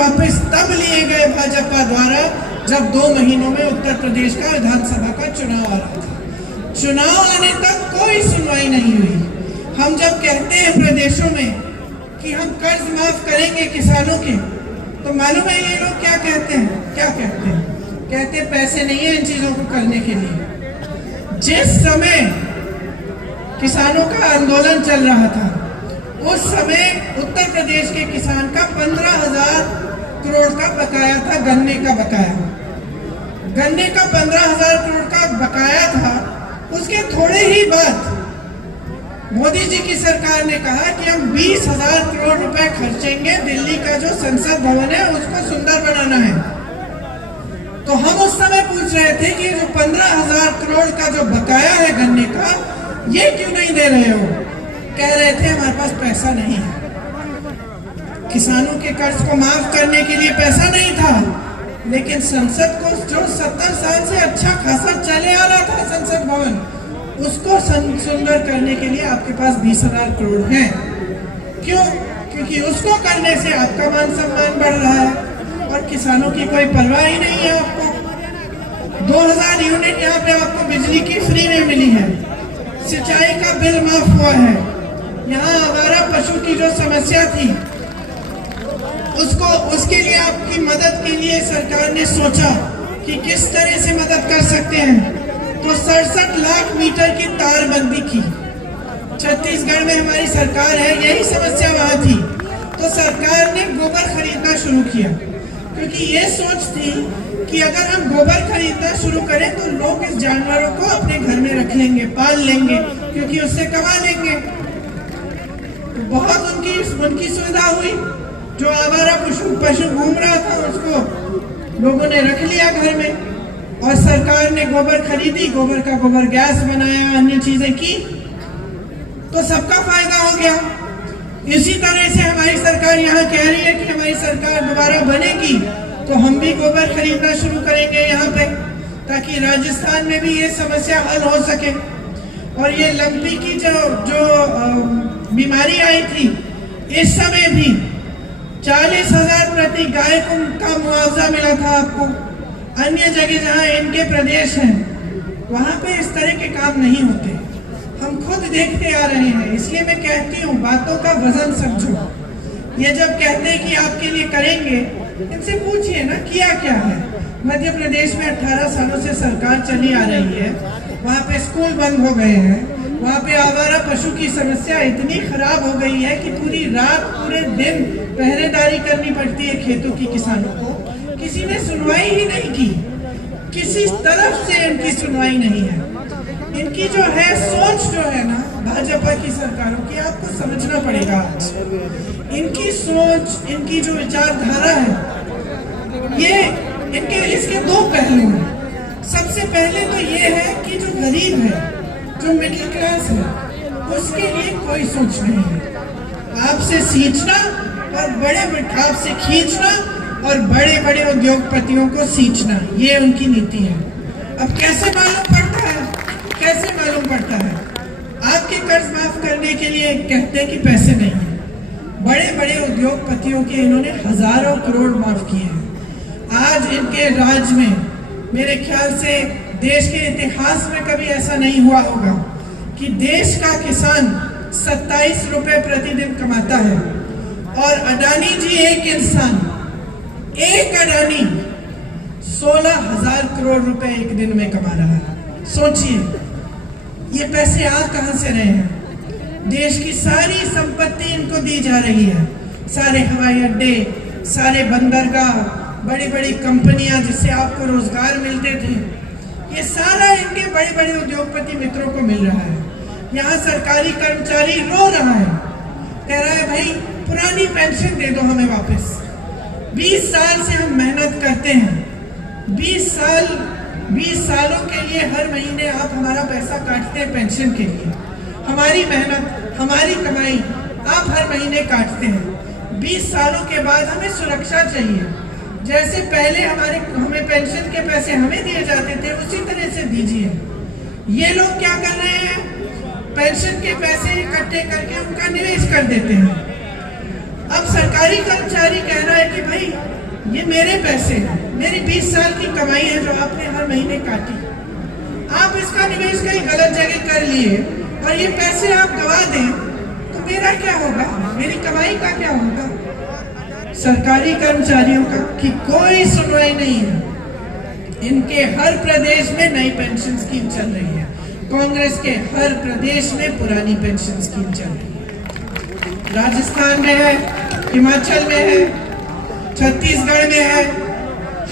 वापस तब लिए गए भाजपा द्वारा जब 2 महीनों में उत्तर प्रदेश का विधानसभा का चुनाव आ रहा था। चुनाव आने तक कोई सुनवाई नहीं हुई। हम जब कहते हैं प्रदेशों में कि हम कर्ज माफ करेंगे किसानों के, तो मालूम है ये लोग क्या कहते हैं? कहते हैं पैसे नहीं है इन चीजों को करने के लिए। जिस समय किसानों का आंदोलन चल रहा था उस समय उत्तर प्रदेश के किसान का 15,000 करोड़ का बकाया था, गन्ने का बकाया। गन्ने का 15,000 करोड़ का बकाया था। उसके थोड़े ही बाद मोदी जी की सरकार ने कहा कि हम 20,000 करोड़ रुपए खर्चेंगे, दिल्ली का जो संसद भवन है उसको सुंदर बनाना है। तो हम उस समय पूछ रहे थे कि जो 15,000 करोड़ का जो बकाया है गन्ने का, ये क्यों नहीं दे रहे हो? कह रहे थे हमारे पास पैसा नहीं है। किसानों के कर्ज को माफ करने के लिए पैसा नहीं था, लेकिन संसद को जो 70 साल से अच्छा खासा चले आ रहा था संसद भवन, उसको सुंदर करने के लिए आपके पास 20,000 करोड़ हैं। क्यों? क्योंकि उसको करने से आपका मान सम्मान बढ़ रहा है और किसानों की कोई परवाह ही नहीं है। आपको 2,000 यूनिट यहाँ पे आपको बिजली की फ्री में मिली है, सिंचाई का बिल माफ हुआ है। यहाँ आवारा पशु की जो समस्या थी उसके लिए आपकी मदद के लिए सरकार ने सोचा कि किस तरह से मदद कर सकते हैं, तो 67 लाख मीटर की तारबंदी की। छत्तीसगढ़ में हमारी सरकार है, यही समस्या वहां थी, तो सरकार ने गोबर खरीदना शुरू किया, क्योंकि ये सोच थी कि अगर हम गोबर खरीदना शुरू करें तो लोग इस जानवरों को अपने घर में रख लेंगे, पाल लेंगे, क्योंकि उससे कमा लेंगे। तो बहुत उनकी सुविधा हुई। जो आवारा पशु घूम रहा था उसको लोगों ने रख लिया घर में, और सरकार ने गोबर खरीदी, गोबर गैस बनाया, अन्य चीजें की, तो सबका फायदा हो गया। इसी तरह से हमारी सरकार यहाँ कह रही है कि हमारी सरकार दोबारा बनेगी तो हम भी गोबर खरीदना शुरू करेंगे यहाँ पे, ताकि राजस्थान में भी ये समस्या हल हो सके। और ये लंपी की जो बीमारी आई थी, इस समय भी 40,000 प्रति गाय का मुआवजा मिला था आपको। अन्य जगह जहाँ इनके प्रदेश हैं वहाँ पे इस तरह के काम नहीं होते, हम खुद देखते आ रहे हैं। इसलिए मैं कहती हूँ बातों का वजन समझो। ये जब कहते हैं कि आपके लिए करेंगे, इनसे पूछिए ना किया क्या है। मध्य प्रदेश में 18 सालों से सरकार चली आ रही है, वहाँ पे स्कूल बंद हो गए हैं, वहाँ पे आवारा पशु की समस्या इतनी खराब हो गई है कि पूरी रात पूरे दिन पहरेदारी करनी पड़ती है खेतों की किसानों को। किसी ने सुनवाई ही नहीं की, किसी तरफ से इनकी सुनवाई नहीं है। इनकी जो है सोच जो है ना भाजपा की सरकारों की, आपको समझना पड़ेगा आज। इनकी सोच, इनकी जो विचारधारा है, ये इसके 2 पहलू हैं। सबसे पहले तो ये है कि जो गरीब है, जो मिडिल क्लास है, उसके लिए कोई सोच नहीं है। आपसे सींचना और आपसे खींचना और बड़े बड़े उद्योगपतियों को सींचना, ये उनकी नीति है। अब कैसे मालूम पड़ता है? आपके कर्ज माफ करने के लिए कहते हैं कि पैसे नहीं है। बड़े बड़े उद्योगपतियों के इन्होंने हजारों करोड़ माफ किए हैं। आज इनके राज में मेरे ख्याल से देश के इतिहास में कभी ऐसा नहीं हुआ होगा कि देश का किसान 27 रुपए प्रतिदिन कमाता है, और अडानी जी एक अडानी 16,000 करोड़ रुपए एक दिन में कमा रहा है। सोचिए ये पैसे आ कहां से रहे हैं? देश की सारी संपत्ति इनको दी जा रही है, सारे हवाई अड्डे, सारे बंदरगाह, बड़ी बड़ी कंपनियां जिससे आपको रोजगार मिलते थे, ये सारा इनके बड़े बड़े उद्योगपति मित्रों को मिल रहा है। यहाँ सरकारी कर्मचारी रो रहा है, कह रहा है भाई पुरानी पेंशन दे दो हमें वापस। 20 साल से हम मेहनत करते हैं, 20 सालों के लिए हर महीने आप हमारा पैसा काटते हैं पेंशन के लिए। हमारी मेहनत, हमारी कमाई आप हर महीने काटते हैं। 20 सालों के बाद हमें सुरक्षा चाहिए। जैसे पहले हमें पेंशन के पैसे हमें दिए जाते थे, उसी तरह से दीजिए। ये लोग क्या कर रहे हैं? पेंशन के पैसे इकट्ठे करके उनका निवेश कर देते हैं। अब सरकारी कर्मचारी कह रहा है कि भाई ये मेरे पैसे हैं, मेरी 20 साल की कमाई है जो आपने हर महीने काटी। आप इसका निवेश कहीं गलत जगह कर लिए और ये पैसे आप गवा दें तो मेरा क्या होगा, मेरी कमाई का क्या होगा? सरकारी कर्मचारियों की कोई सुनवाई नहीं है। इनके हर प्रदेश में नई पेंशन स्कीम चल रही है, कांग्रेस के हर प्रदेश में पुरानी पेंशन स्कीम चल रही है। राजस्थान में है, हिमाचल में है, छत्तीसगढ़ में है,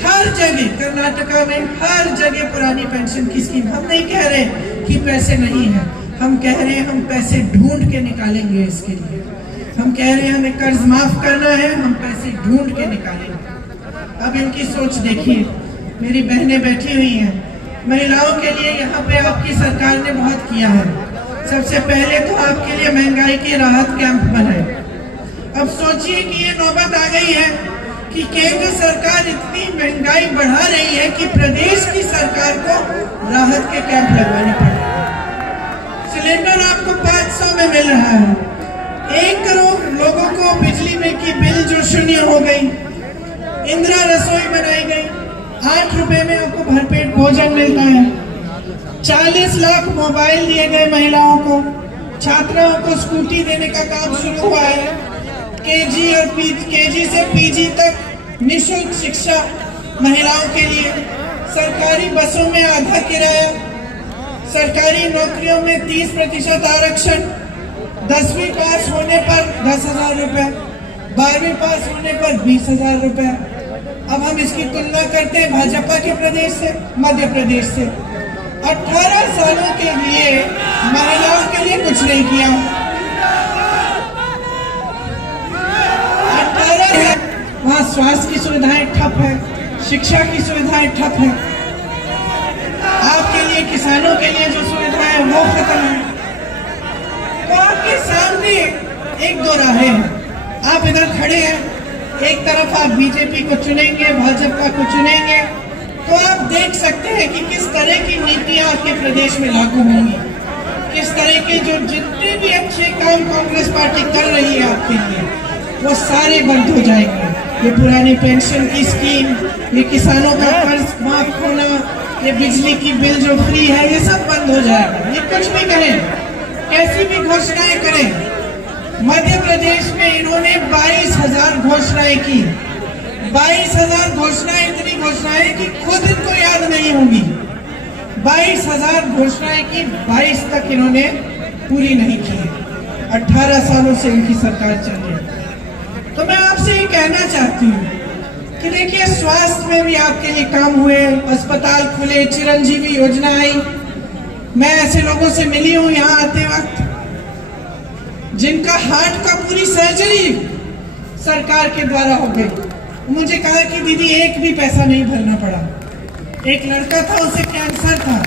हर जगह, कर्नाटका में हर जगह पुरानी पेंशन की स्कीम। हम नहीं कह रहे कि पैसे नहीं है, हम कह रहे हैं हम पैसे ढूंढ के निकालेंगे। इसके लिए हम कह रहे हैं हमें कर्ज माफ करना है, हम पैसे ढूंढ के निकालेंगे। अब इनकी सोच देखिए, मेरी बहनें बैठी हुई हैं, महिलाओं के लिए यहाँ पे आपकी सरकार ने बहुत किया है। सबसे पहले तो आपके लिए महंगाई की राहत कैंप बनाए। अब सोचिए कि ये नौबत आ गई है कि केंद्र सरकार इतनी महंगाई बढ़ा रही है कि प्रदेश की सरकार को राहत के कैंप लगवाने पड़े। सिलेंडर आपको 500 में मिल रहा है, 1 करोड़ लोगों को बिजली में की बिल जो शून्य हो गई, इंदिरा रसोई बनाई गई, 8 रुपए में आपको भरपेट भोजन मिलता है, 40 लाख मोबाइल दिए गए महिलाओं को, छात्राओं को स्कूटी देने का काम शुरू हुआ है, केजी से पीजी तक निःशुल्क शिक्षा महिलाओं के लिए, सरकारी बसों में आधा किराया, सरकारी नौकरियों में 30% आरक्षण, 10वीं पास होने पर 10,000 रुपए, 12वीं पास होने पर 20,000 रुपए। अब हम इसकी तुलना करते हैं भाजपा के प्रदेश से, मध्य प्रदेश से। 18 सालों के लिए महिलाओं के लिए कुछ नहीं किया। 18 वहाँ स्वास्थ्य की सुविधाएं ठप है, शिक्षा की सुविधाएं ठप है, आपके लिए किसानों के लिए जो सुविधाएं वो खत्म है। तो आपके सामने 1-2 राहें हैं। आप इधर खड़े हैं, एक तरफ आप बीजेपी को चुनेंगे, भाजपा को चुनेंगे, तो आप देख सकते हैं कि किस तरह की नीतियां आपके प्रदेश में लागू होंगी, किस तरह के जो जितने भी अच्छे काम कांग्रेस पार्टी कर रही है आपके लिए, वो सारे बंद हो जाएंगे। ये पुरानी पेंशन की स्कीम, ये किसानों का कर्ज माफ होना, ये बिजली की बिल जो फ्री है, ये सब बंद हो जाएगा। ये कुछ भी करें, कैसी भी घोषणाएं करें, मध्य प्रदेश में इन्होंने 22,000 घोषणाएं की। 22,000 घोषणाएं, इतनी घोषणाएं कि खुद इनको याद नहीं होंगी। 22,000 घोषणाएं की, 22 तक इन्होंने पूरी नहीं की। 18 सालों से इनकी सरकार चल रही है। तो मैं आपसे ये कहना चाहती हूँ कि देखिए, स्वास्थ्य में भी आपके लिए काम हुए, अस्पताल खुले, चिरंजीवी योजना आई। मैं ऐसे लोगों से मिली हूँ यहाँ आते वक्त जिनका हार्ट का पूरी सर्जरी सरकार के द्वारा हो गई। मुझे कहा कि दीदी एक भी पैसा नहीं भरना पड़ा। एक लड़का था, उसे कैंसर था,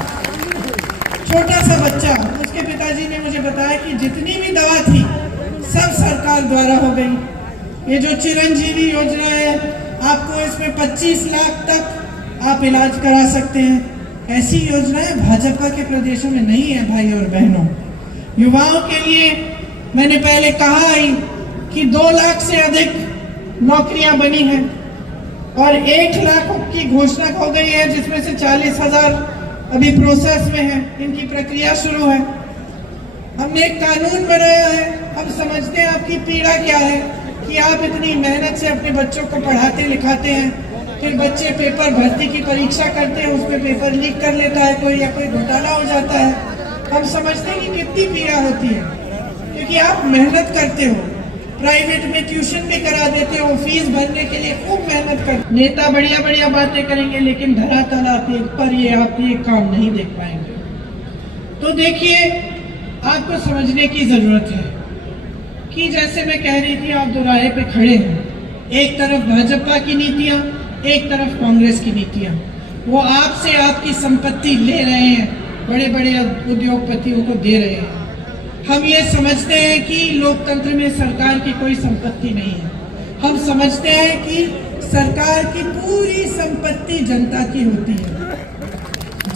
छोटा सा बच्चा, उसके पिताजी ने मुझे बताया कि जितनी भी दवा थी सब सरकार द्वारा हो गई। ये जो चिरंजीवी योजना है, आपको इसमें 25 लाख तक आप इलाज करा सकते हैं। ऐसी योजनाएं भाजपा के प्रदेशों में नहीं है भाई और बहनों। युवाओं के लिए मैंने पहले कहा ही कि 2 लाख से अधिक नौकरियां बनी हैं और 1 लाख की घोषणा हो गई है, जिसमें से 40,000 अभी प्रोसेस में है, इनकी प्रक्रिया शुरू है। हमने एक कानून बनाया है। हम समझते हैं आपकी पीड़ा क्या है कि आप इतनी मेहनत से अपने बच्चों को पढ़ाते लिखाते हैं, फिर बच्चे पेपर भर्ती की परीक्षा करते हैं, उसमें पेपर लीक कर लेता है कोई, या कोई घोटाला हो जाता है। हम समझते हैं कि कितनी पीड़ा होती है, क्योंकि आप मेहनत करते हो, प्राइवेट में ट्यूशन भी करा देते हो, फीस भरने के लिए खूब मेहनत करते। नेता बढ़िया बढ़िया बातें करेंगे, लेकिन धरातल पर ये आप ये काम नहीं देख पाएंगे। तो देखिए, आपको समझने की जरूरत है कि जैसे मैं कह रही थी, आप दोराहे पे खड़े हैं। एक तरफ भाजपा की नीतियां, एक तरफ कांग्रेस की नीतियां। वो आपसे आपकी संपत्ति ले रहे हैं, बड़े बड़े उद्योगपतियों को दे रहे हैं। हम ये समझते हैं कि लोकतंत्र में सरकार की कोई संपत्ति नहीं है। हम समझते हैं कि सरकार की पूरी संपत्ति जनता की होती है।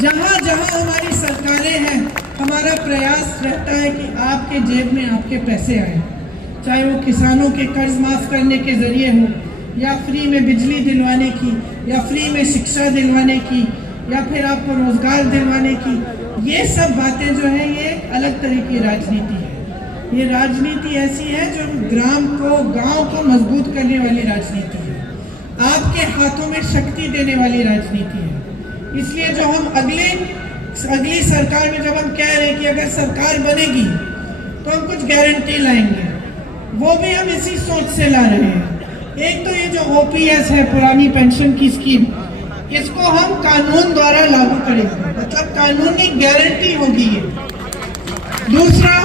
जहां जहां हमारी सरकारें हैं, हमारा प्रयास रहता है कि आपके जेब में आपके पैसे आए, चाहे वो किसानों के कर्ज माफ करने के जरिए हो, या फ्री में बिजली दिलवाने की, या फ्री में शिक्षा दिलवाने की, या फिर आपको रोजगार दिलवाने की, ये सब बातें जो है ये अलग तरह की राजनीति है। ये राजनीति ऐसी है जो ग्राम को, गांव को मजबूत करने वाली राजनीति है, आपके हाथों में शक्ति देने वाली राजनीति है। इसलिए जो हम अगली सरकार में जब हम कह रहे हैं कि अगर सरकार बनेगी तो हम कुछ गारंटी लाएंगे, वो भी हम इसी सोच से ला रहे हैं। एक तो ये जो ओपीएस है, पुरानी पेंशन की स्कीम, इसको हम कानून द्वारा लागू करेंगे, मतलब कानूनी गारंटी होगी ये। दूसरा,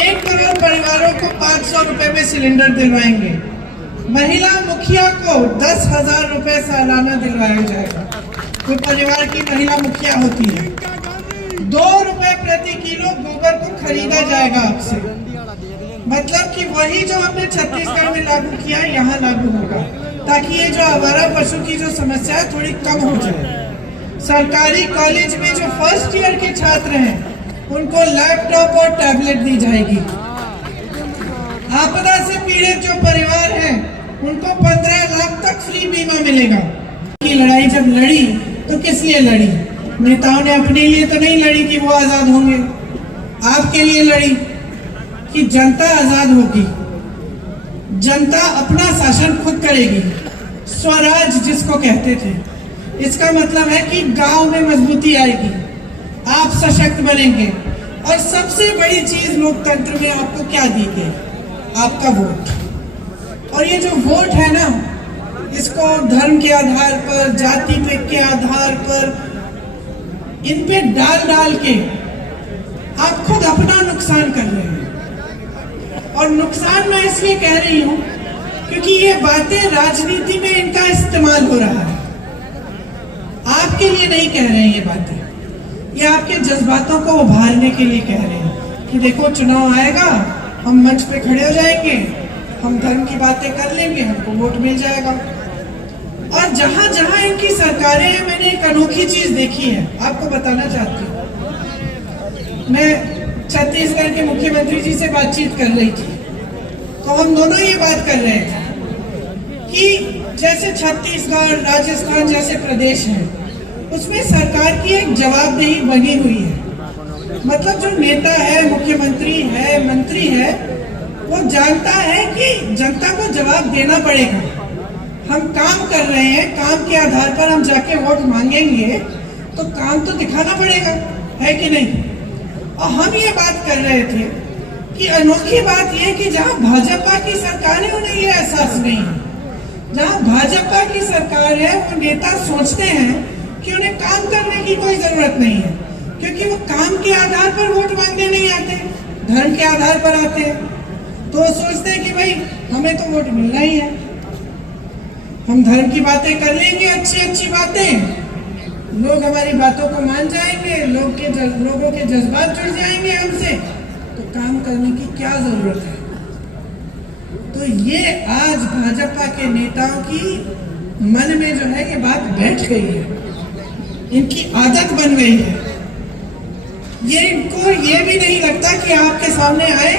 1 करोड़ परिवारों को 500 रुपए में सिलेंडर दिलवाएंगे। महिला मुखिया को 10,000 रुपए सालाना दिलवाया जाएगा, तो परिवार की महिला मुखिया होती है। 2 रुपए प्रति किलो गोबर को खरीदा जाएगा आपसे, मतलब कि वही जो हमने छत्तीसगढ़ में लागू किया यहाँ लागू होगा, ताकि ये जो आवारा पशु की जो समस्या है थोड़ी कम हो जाए। सरकारी कॉलेज में जो फर्स्ट ईयर के छात्र हैं उनको लैपटॉप और टैबलेट दी जाएगी। आपदा से पीड़ित जो परिवार हैं उनको 15 लाख तक फ्री बीमा मिलेगा। की लड़ाई जब लड़ी तो किस लिए लड़ी? नेताओं ने अपने लिए तो नहीं लड़ी कि वो आजाद होंगे, आपके लिए लड़ी कि जनता आजाद होगी, जनता अपना शासन खुद करेगी, स्वराज जिसको कहते थे। इसका मतलब है कि गांव में मजबूती आएगी, आप सशक्त बनेंगे। और सबसे बड़ी चीज लोकतंत्र में आपको क्या दी गई? आपका वोट। और ये जो वोट है ना, इसको धर्म के आधार पर, जाति के आधार पर, इन पे डाल डाल के आप खुद अपना नुकसान कर रहे हैं। और नुकसान मैं इसलिए कह रही हूं क्योंकि ये बातें राजनीति में इनका इस्तेमाल हो रहा है। आपके लिए नहीं कह रहे हैं ये बातें, ये आपके जज्बातों को उभारने के लिए कह रहे हैं कि देखो चुनाव आएगा, हम मंच पे खड़े हो जाएंगे, हम धर्म की बातें कर लेंगे, हमको वोट मिल जाएगा। और जहां जहां इनकी सरकारें हैं, मैंने एक अनोखी चीज देखी है, आपको बताना चाहती हूँ। मैं छत्तीसगढ़ के मुख्यमंत्री जी से बातचीत कर रही थी, तो हम दोनों ये बात कर रहे थे कि जैसे छत्तीसगढ़, राजस्थान जैसे प्रदेश हैं, उसमें सरकार की एक जवाबदेही बनी हुई है। मतलब जो नेता है, मुख्यमंत्री है, मंत्री है, वो जानता है कि जनता को जवाब देना पड़ेगा। हम काम कर रहे हैं, काम के आधार पर हम जाके वोट मांगेंगे तो काम तो दिखाना पड़ेगा, है कि नहीं? और हम ये बात कर रहे थे कि अनोखी बात यह कि जहां भाजपा की सरकार है उन्हें ये एहसास नहीं है। जहां भाजपा की सरकार है वो नेता सोचते हैं कि उन्हें काम करने की कोई जरूरत नहीं है, क्योंकि वो काम के आधार पर वोट मांगने नहीं आते, धर्म के आधार पर आते हैं। तो वो सोचते हैं कि भाई हमें तो वोट मिलना ही है, हम धर्म की बातें कर लेंगे, अच्छी अच्छी बातें, लोग हमारी बातों को मान जाएंगे, लोगों के जज्बात जुड़ जाएंगे हमसे, तो काम करने की क्या जरूरत है? तो ये आज भाजपा के नेताओं की मन में जो है ये बात बैठ गई है, इनकी आदत बन गई है। ये इनको ये भी नहीं लगता कि आपके सामने आए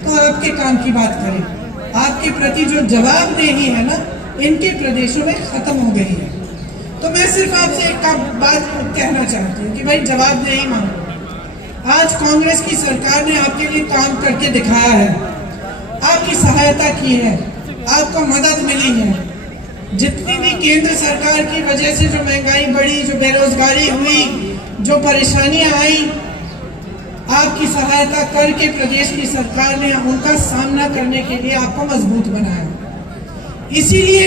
तो आपके काम की बात करें। आपके प्रति जो जवाबदेही है ना, इनके प्रदेशों में खत्म हो गई है। तो मैं सिर्फ आपसे एक बात कहना चाहती हूँ कि भाई जवाबदेही मांगो। आज कांग्रेस की सरकार ने आपके लिए काम करके दिखाया है, आपकी सहायता की है, आपको मदद मिली है। जितनी भी केंद्र सरकार की वजह से जो महंगाई बढ़ी, जो बेरोजगारी हुई, जो परेशानियां आई, आपकी सहायता करके प्रदेश की सरकार ने उनका सामना करने के लिए आपको मजबूत बनाया। इसीलिए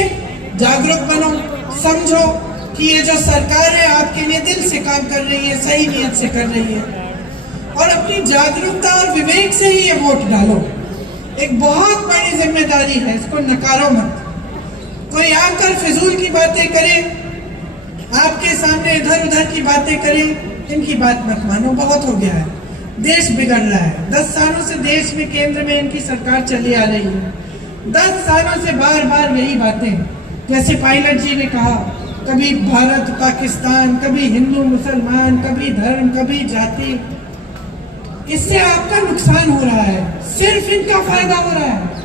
जागरूक बनो, समझो कि ये जो सरकार है आपके लिए दिल से काम कर रही है, सही नीयत से कर रही है, और अपनी जागरूकता और विवेक से ही ये वोट डालो। एक बहुत बड़ी जिम्मेदारी है, इसको नकारो मत। कोई आकर फिजूल की बातें करे, आपके सामने इधर उधर की बातें करे, इनकी बात मत मानो, बहुत हो गया है। देश बिगड़ रहा है। 10 सालों से देश में केंद्र में इनकी सरकार चली आ रही है। 10 सालों से बार बार यही बातें, जैसे पायलट जी ने कहा, कभी भारत पाकिस्तान, कभी हिंदू मुसलमान, कभी धर्म, कभी जाति। इससे आपका नुकसान हो रहा है, सिर्फ इनका फायदा हो रहा है।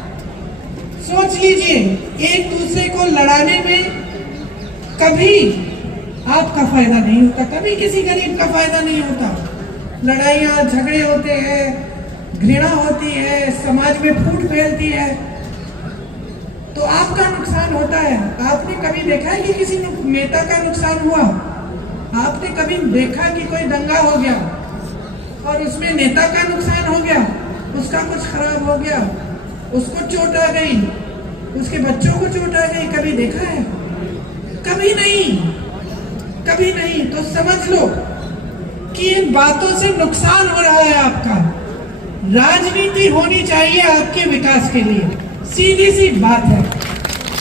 सोच लीजिए, एक दूसरे को लड़ाने में कभी आपका फायदा नहीं होता, कभी किसी गरीब का फायदा नहीं होता। लड़ाइयाँ झगड़े होते हैं, घृणा होती है, समाज में फूट फैलती है, तो आपका नुकसान होता है। आपने कभी देखा है कि किसी नेता का नुकसान हुआ? आपने कभी देखा कि कोई दंगा हो गया और उसमें नेता का नुकसान हो गया, उसका कुछ खराब हो गया, उसको चोट आ गई, उसके बच्चों को चोट आ गई? कभी देखा है? कभी नहीं, कभी नहीं। तो समझ लो कि इन बातों से नुकसान हो रहा है आपका। राजनीति होनी चाहिए आपके विकास के लिए, सीधी सी बात है।